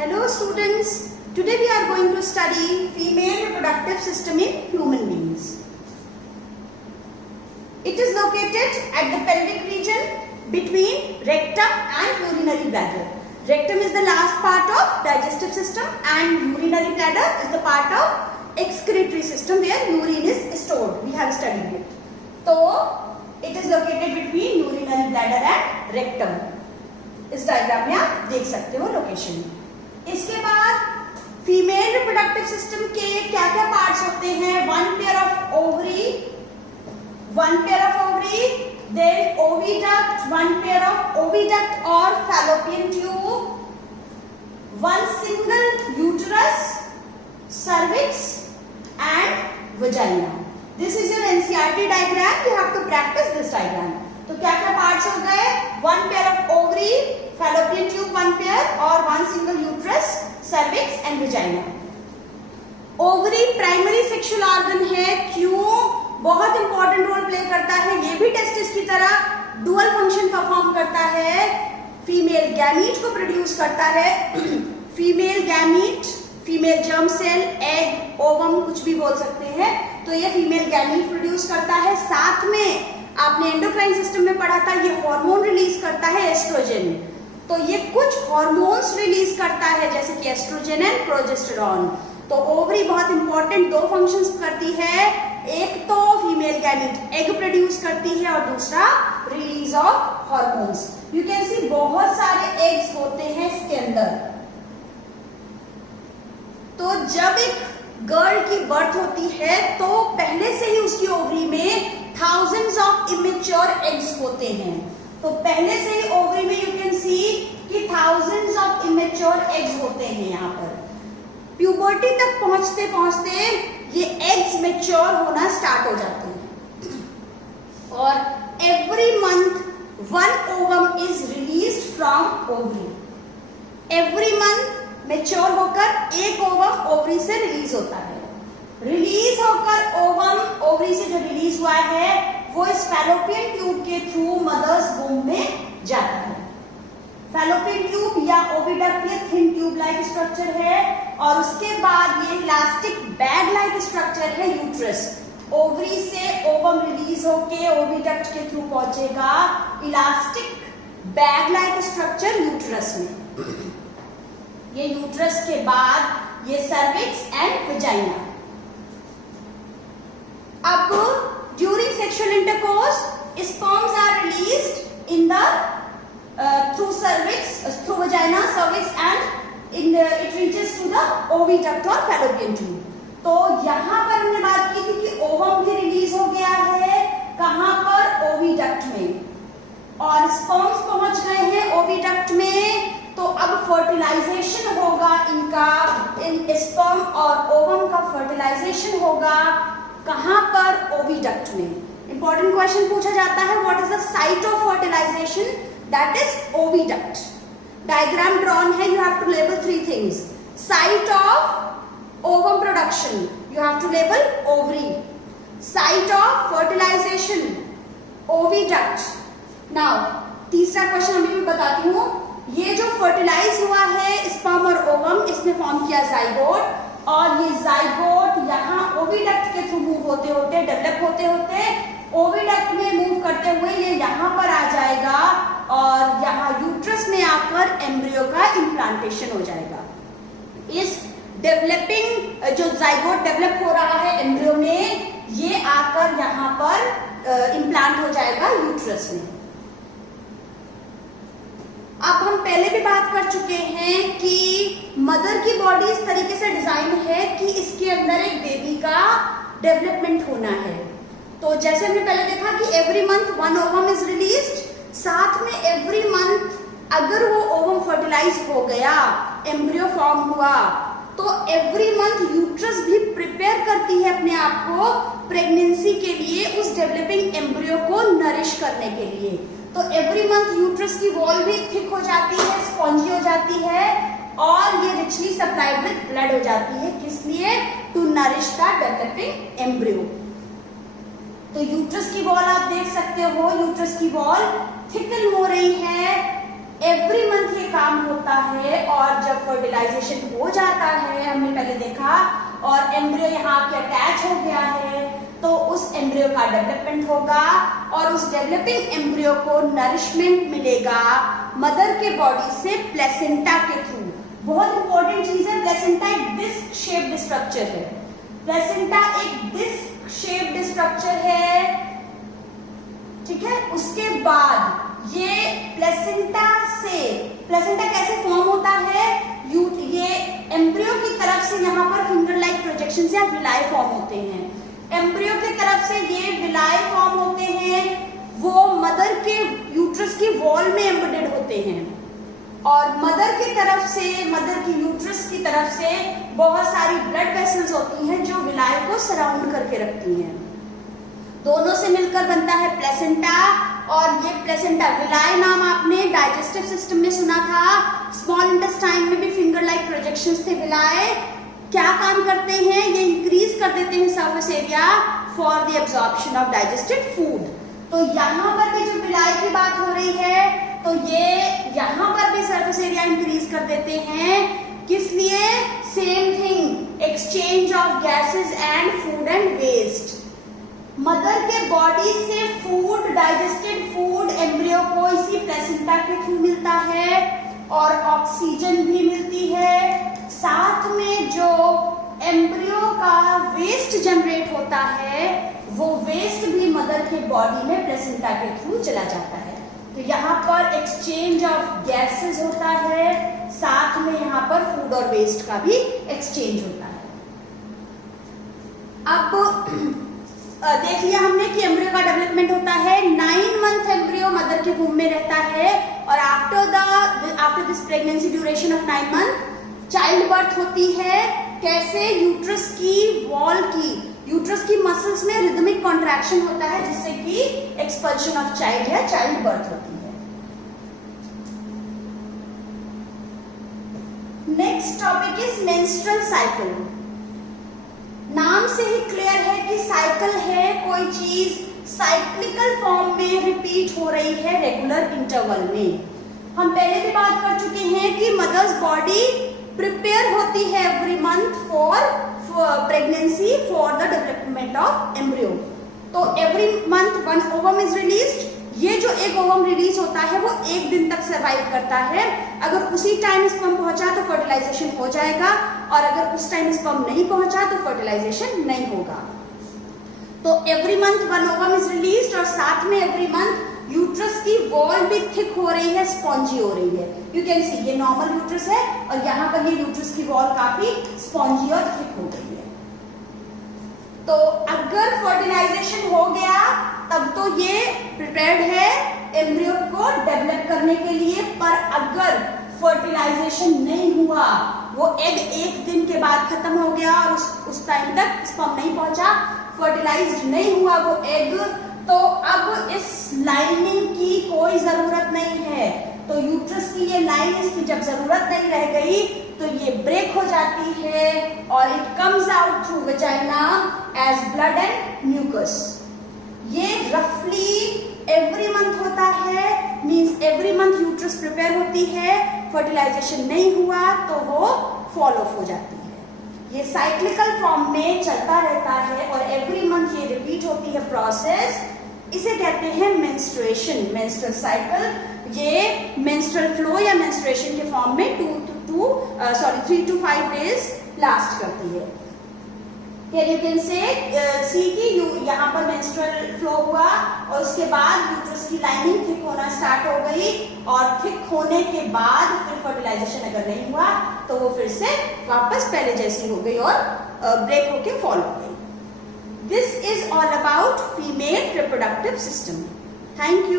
Hello students, today we are going to study female reproductive system in human beings. It is located at the pelvic region between rectum and urinary bladder. Rectum is the last part of digestive system and urinary bladder is the part of excretory system where urine is stored. We have studied it. So, it is located between urinary bladder and rectum. इस diagram में आप देख सकते हो location. इसके बाद female reproductive system के क्या क्या पार्ट्स होते हैं? One pair of ovary, then oviduct, one pair of oviduct और fallopian tube, one single uterus, cervix and vagina. This is your NCERT diagram. You have to practice this diagram. तो क्या क्या parts हो गए? One pair of ovary, fallopian tube one pair और one single uterus, cervix and vagina. Ovary primary sexual organ है. क्यों? बहुत important role play करता है. ये भी टेस्टिस की तरह डुअल फंक्शन परफॉर्म करता है. फीमेल गैमीट को प्रोड्यूस करता है. Female gamete, female germ cell, egg, ovum कुछ भी बोल सकते हैं. तो ये फीमेल गैमीट प्रोड्यूस करता है. साथ में आपने एंडोक्राइन सिस्टम में पढ़ा था, ये हार्मोन रिलीज करता है एस्ट्रोजन. तो ये कुछ हार्मोन्स रिलीज करता है जैसे कि एस्ट्रोजन एंड प्रोजेस्टेरॉन. तो ओवरी बहुत इंपॉर्टेंट दो फंक्शंस करती है. एक तो फीमेल गैमीट एग प्रोड्यूस करती है और दूसरा release of hormones. You can see बहुत सारे एग्स होते हैं इसके अंदर. तो जब एक गर्ल की बर्थ होती है तो पहले से ही उसकी ओवरी में thousands of immature eggs होते हैं. तो पहले से ही ओवरी में यू कैन सी कि thousands of immature eggs होते हैं. यहाँ पर प्यूबर्टी तक पहुंचते पहुंचते ये एग्स मैच्योर होना स्टार्ट हो जाते हैं और every month one ovum is released from ovary. Every month mature होकर एक ओवम ओवरी से रिलीज होता है. रिलीज होकर ओवम ओवरी से जो रिलीज हुआ है वो इस फैलोपियन ट्यूब के थ्रू मदर्स वूम्ब में जाता है. फैलोपियन ट्यूब या ओविडक्ट ये थिन ट्यूब लाइक स्ट्रक्चर है और उसके बाद ये इलास्टिक बैग लाइक स्ट्रक्चर है यूट्रस. ओवरी से ओवम रिलीज होके ओविडक्ट के थ्रू पहुंचेगा elastic bag like structure uterus में. ये यूट्रस के बाद ये सर्विक्स एंड वजाइना. अब during sexual intercourse, sperms are released in the through cervix, through vagina, cervix, and it reaches to the oviduct or fallopian tube. तो यहाँ पर हमने बात की थी कि ओवम भी रिलीज हो गया है. कहाँ पर? ओविडक्ट में. और स्पर्म्स पहुंच गए हैं ओविडक्ट में. तो अब फर्टिलाइजेशन होगा इनका. इन स्पर्म और ओवम का फर्टिलाइजेशन होगा. कहां पर? ओविडक्ट में. इंपॉर्टेंट क्वेश्चन पूछा जाता है, what is the site of fertilization? That is oviduct. Diagram drawn है. You have to label three things. Site of ovum production you have to label ovary. Site of fertilization oviduct. Now तीसरा question अभी मैं बताती हूँ. ये जो fertilise हुआ है स्पर्म और ओवम, इसने फॉर्म किया जाइगोट और ये जाइगोट यहाँ ओविडक्ट के थ्रू मूव होते होते डेवलप होते होते ओविडक्ट में मूव करते हुए ये यहाँ पर आ जाएगा और यहाँ यूट्रस में आकर एम्ब्रियो का इम्प्लांटेशन हो जाएगा. इस डेवलपिंग जो जाइगोट डेवलप हो रहा है एम्ब्रियो में, ये आकर यहाँ पर इम्प्लांट हो जाएगा यूट्रस में. अब हम पहले भी बात कर चुके हैं कि मदर की बॉडी इस तरीके से डिजाइन है कि इसके अंदर एक बेबी का डेवलपमेंट होना है. तो जैसे हमने पहले देखा कि every month one ovum is released. साथ में एवरी मंथ अगर वो ओवम फर्टिलाइज हो गया, एम्ब्रियो फॉर्म हुआ, तो एवरी मंथ यूट्रस भी प्रिपेयर करती है अपने आप को प्रेगनेंसी के लिए, उस डेवलपिंग एम्ब्रियो को नरिश करने के लिए. तो एवरी मंथ यूट्रस की वॉल भी थिक हो जाती है, स्पॉन्जी हो जाती है और ये रिचली सप्लाइड विद ब्लड हो जाती है. किस लिए? To nourish the developing embryo. तो यूट्रस की वॉल आप देख सकते हो. यूट्रस की वॉल थिकन हो रही है. एवरी मंथ ये काम होता है और जब जब फर्टिलाइजेशन हो जाता है, हमने पहले देखा, और एम्ब्रियो यहाँ के अटैच हो गया है, तो उस एम्ब्रियो का डेवलपमेंट होगा और उस डेवलपिंग एम्ब्रियो को नरिशमेंट मिलेगा मदर के बॉडी से प्लेसेंटा के थ्रू। बहुत इंपॉर्टेंट चीज है, प्लेसेंटा एक डिस्क शेप्ड स्ट्रक्चर है। प्लेसेंटा एक डिस्क शेप्ड स्ट्रक्चर है, ठीक है। उसके बाद ये प्लेसेंटा कैसे फॉर्म होता है, ये एम्ब्रियो की तरफ से यहाँ पर फिंगर लाइक प्रोजेक्शन या विलाई फॉर्म होते हैं। एम्ब्रियो की तरफ से ये विलाई फॉर्म होते हैं, वो मदर के यूट्रस की वॉल में एम्बेडेड होते हैं, और मदर की तरफ से, मदर की यूट्रस की तरफ से बहुत सारी ब्लड वेसल्स होती हैं जो विलाई को सराउंड करके रखती हैं। दोनों से मिलकर बनता है प्लेसेंटा, और ये प्लेसेंटा विलाई नाम आपने डाइजेस्टिव सिस्टम में सुना था, स्मॉल इंटेस्टाइन में भी फिंगर लाइक प्रोजेक्शंस थे। विलाई क्या काम करते हैं, ये इंक्रीज कर देते हैं surface area for the absorption of digested food. तो यहाँ पर भी जो विलाई की बात हो रही है, तो ये यहाँ पर भी सरफेस एरिया इंक्रीज कर देते हैं। किस लिए? Same thing, exchange of gases and food and waste. Mother के बॉडी से फूड, डाइजेस्टेड फूड एम्ब्रियो को इसी प्लेसेंटा के थ्रू मिलता है, और ऑक्सीजन भी मिलती है। साथ में जो एम्ब्रियो का वेस्ट जनरेट होता है, वो वेस्ट भी मदर के बॉडी में प्लेसेंटा के थ्रू चला जाता है। तो यहाँ पर एक्सचेंज ऑफ गैसेस होता है, साथ में यहाँ पर फूड और वेस्ट का भी एक्सचेंज होता है। अब देख लिया हमने कि एम्ब्रियो का डेवलपमेंट होता है। 9 मंथ एम्ब्रियो मदर के वूम में रहता है, और after this pregnancy duration of 9 month child birth होती है। कैसे? यूट्रस की वॉल की, यूट्रस की मसल्स में रिदमिक कॉन्ट्रैक्शन होता है, जिससे कि एक्सपल्शन ऑफ चाइल्ड या चाइल्ड बर्थ होती है। Next topic is menstrual cycle. नाम से ही क्लियर है कि साइकिल है, कोई चीज साइक्लिकल फॉर्म में रिपीट हो रही है रेगुलर इंटरवल में। हम पहले भी बात कर चुके हैं कि मदर्स बॉडी प्रिपेयर होती है every month for pregnancy, for the development of embryo. तो every month 1 ovum is released. ये जो एक ओवम रिलीज होता है वो 1 दिन तक सर्वाइव करता है। अगर उसी टाइम स्पर्म पहुंचा तो फर्टिलाइजेशन हो जाएगा, और अगर उस टाइम स्पर्म नहीं पहुंचा तो फर्टिलाइजेशन नहीं होगा। तो every month 1 ovum is released, और साथ में एवरी मंथ यूट्रस की वॉल भी थिक हो रही है, स्पॉन्जी हो रही है। यू कैन सी ये नॉर्मल यूट्रस है, और यहाँ पर ये यूट्रस की वॉल काफी स्पॉन्जी और थिक हो गई है। तो अगर फर्टिलाइजेशन हो गया तब तो ये प्रिपेयर्ड है एम्ब्रियो को डेवलप करने के लिए, पर अगर फर्टिलाइजेशन नहीं हुआ, वो एग 1 दिन के बाद खत्म हो गया और उस टाइम तक स्पर्म नहीं पहुंचा, फर्टिलाइज्ड नहीं हुआ वो एग, तो अब इस लाइनिंग की कोई जरूरत नहीं है। तो यूट्रस की ये लाइन, इसकी जब जरूरत नहीं रह गई तो ये ब्रेक हो जाती है, और it comes out through vagina as blood and mucus. ये रफली एवरी मंथ होता है, means every month uterus prepare होती है, फर्टिलाइजेशन नहीं हुआ तो वो फॉल ऑफ हो जाती है। ये साइक्लिकल फॉर्म में चलता रहता है, और एवरी मंथ ये रिपीट होती है प्रोसेस। इसे कहते हैं मेंस्ट्रुएशन, मेंस्ट्रुअल साइकिल। ये मेंस्ट्रुअल फ्लो या मेंस्ट्रुएशन के फॉर्म में 3 to 5 डेज लास्ट करती है। Here you can say, सी कि यहाँ पर मेंस्ट्रुअल फ्लो हुआ, और उसके बाद यूट्रस की लाइनिंग थिक होना स्टार्ट हो गई, और थिक होने के बाद फिर फर्टिलाइजेशन अगर नहीं हुआ तो वो फिर से वापस पहले जैसी हो गई और ब्रेक होके फॉल हो गई। This is all about female reproductive system. Thank you.